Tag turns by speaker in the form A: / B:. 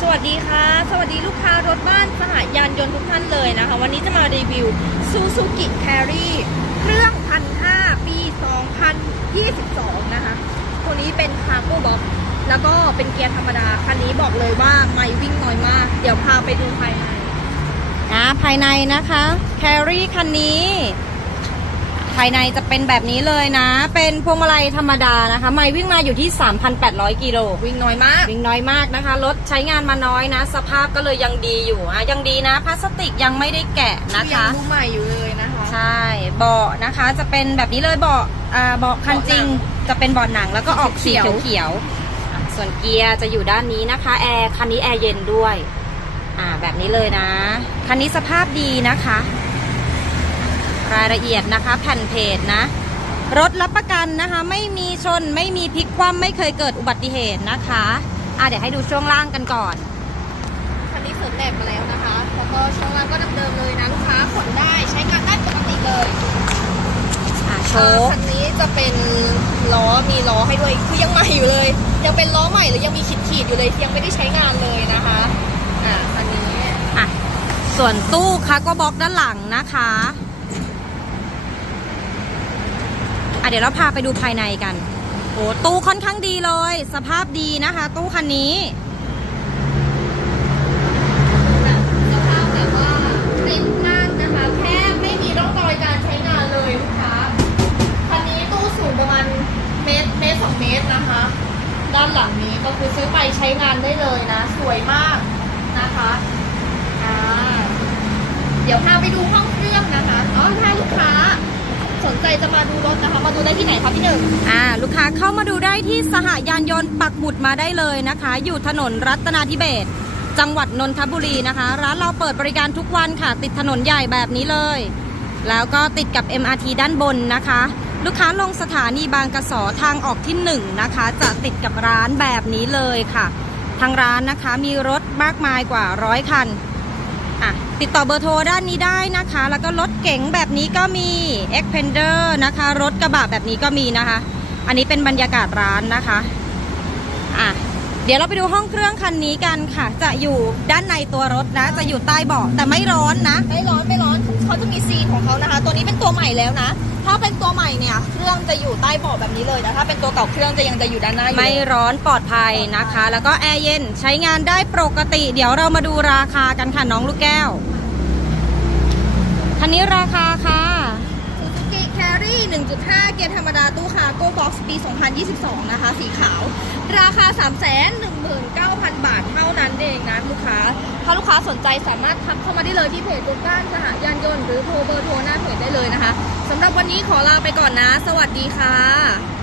A: สวัสดีค่ะ สวัสดีลูกค้ารถบ้านสหยานยนต์ทุกท่านเลยนะคะ วันนี้จะมารีวิว Suzuki Carry เครื่องพันห้าปี 2022 นะคะ ตัวนี้เป็นคาร์ g บ็อกแล้วก็เป็นเกียร์ธรรมดา คันนี้บอกเลยว่าไม่วิ่งน้อยมาก เดี๋ยวพาไปดูภายใน
B: อ่าภายในนะคะ Carry คันนี้ายในจะเป็นแบบนี้เลยนะ เป็นพวงมาลัยธรรมดานะคะ ไม่วิ่งมาอยู่ที่ 3,800 กิโล
A: วิ่งน้อยมาก
B: วิ่งน้อยมากนะคะ รถใช้งานมาน้อยนะ สภาพก็เลยยังดีอยู่อะยังดีนะ พลาสติกยังไม่ได้แกะนะ
A: ยั
B: คะ
A: ดูใหม่อยู่เลยนะคะ
B: ใช่ เบาะนะคะ จะเป็นแบบนี้เลยเบาะอ่าเบาะคันจริง
A: เบาะหนัง
B: จะเป็นเบาะหนังแล้วก็ออกสี
A: เขียว
B: เขียวๆอะส่วนเกียร์จะอยู่ด้านนี้นะคะ แอร์คันนี้แอร์เย็นด้วย อ่าแบบนี้เลยนะ คันนี้สภาพดีนะคะ รายละเอียดนะคะ แผ่นเพจนะ รถรับประกันนะคะ ไม่มีชนไม่มีพลิกคว่ำไม่เคยเกิดอุบัติเหตุนะคะอ่าเดี๋ยวให้ดูช่วงล่างกันก่อน
A: คันนี้เสริมแดดมาแล้วนะคะแล้วก็ช่วงล่างก็เดิมๆเลยนะลูกค้าขนได้ใช้งานได้ปกติเลย
B: อ่าโช
A: อ่า
B: ว์
A: คันนี้จะเป็นล้อมีล้อให้ด้วยคือยังใหม่อยู่เลย ยังเป็นล้อใหม่หรือยังมีขีดขีดๆอยู่เลยที่ยังไม่ได้ใช้งานเลยนะคะอ่าคันนี้
B: อะส่วนตู้คาร์ก็บ็อกด้านหลังนะคะ อะเดี๋ยวเราพาไปดูภายในกัน โอ้ตู้ค่อนข้างดีเลย สภาพดีนะคะ ตู้คันนี้
A: สภาพแบบว่าคลิปมากนะคะแค่ไม่มีร่องรอยการใช้งานเลยลูกค้าคันนี้ตู้สูงประมาณเมตรเมตรสองเมตรนะคะ ด้านหลังนี้ก็คือซื้อไปใช้งานได้เลยนะ สวยมากนะคะอ่าเดี๋ยวพาไปดูห้องเครื่องนะคะอ๋อถ้าลูกค้า สนใจจะมาดูรถนะคะ มาดูได้ที่ไหนคะพี่หนึ่ง
B: อ่าลูกค้าเข้ามาดูได้ที่สหยานยนต์ปักหมุดมาได้เลยนะคะ อยู่ถนนรัตนาธิเบศจังหวัดนนทบุรีนะคะ ร้านเราเปิดบริการทุกวันค่ะ ติดถนนใหญ่แบบนี้เลย แล้วก็ติดกับ MRT ด้านบนนะคะ ลูกค้าลงสถานีบางกระสอทางออกที่1นะคะ จะติดกับร้านแบบนี้เลยค่ะ ทางร้านนะคะมีรถมากมายกว่าร้อยคัน อะติดต่อเบอร์โทรด้านนี้ได้นะคะ แล้วก็รถเก๋งแบบนี้ก็มี e x p e n d e r นะคะ รถกระบะแบบนี้ก็มีนะคะ อันนี้เป็นบรรยากาศร้านนะคะอะเดี๋ยวเราไปดูห้องเครื่องคันนี้กันค่ะ จะอยู่ด้านในตัวรถนะ จะอยู่ใต้เบาะแต่ไม่ร้อนนะ
A: ไม่ร้อนไม่ร้อน ขาจะมีซีนของเขานะคะ ตัวนี้เป็นตัวใหม่แล้วนะ ถ้าเป็นตัวใหม่เนี่ย เครื่องจะอยู่ใต้เบาะแบบนี้เลยแต่ถ้าเป็นตัวเก่าเครื่องจะยังจะอยู่ด้านหน้าอยู่
B: ไม่ร้อนปลอดภัยนะคะ แล้วก็แอร์เย็นใช้งานได้ปกติ เดี๋ยวเรามาดูราคากันค่ะน้องลูกแก้วคันนี้ราคาค่ะ
A: ซูซูกิแครี่ 1.5 เกียร์ธรรมดาตู้คาร์โก้บ็อกซ์ปี 2022 นะคะ สีขาว ราคา 319,000 บาทเท่านั้นเองนะลูกค้า ถ้าลูกค้าสนใจสามารถทักเข้ามาได้เลยที่เพจรถบ้านสหยานยนต์ห รือโทรเบอร์โทรหน้าเพจได้เลยนะคะสำหรับวันนี้ขอลาไปก่อนนะ สวัสดีค่ะ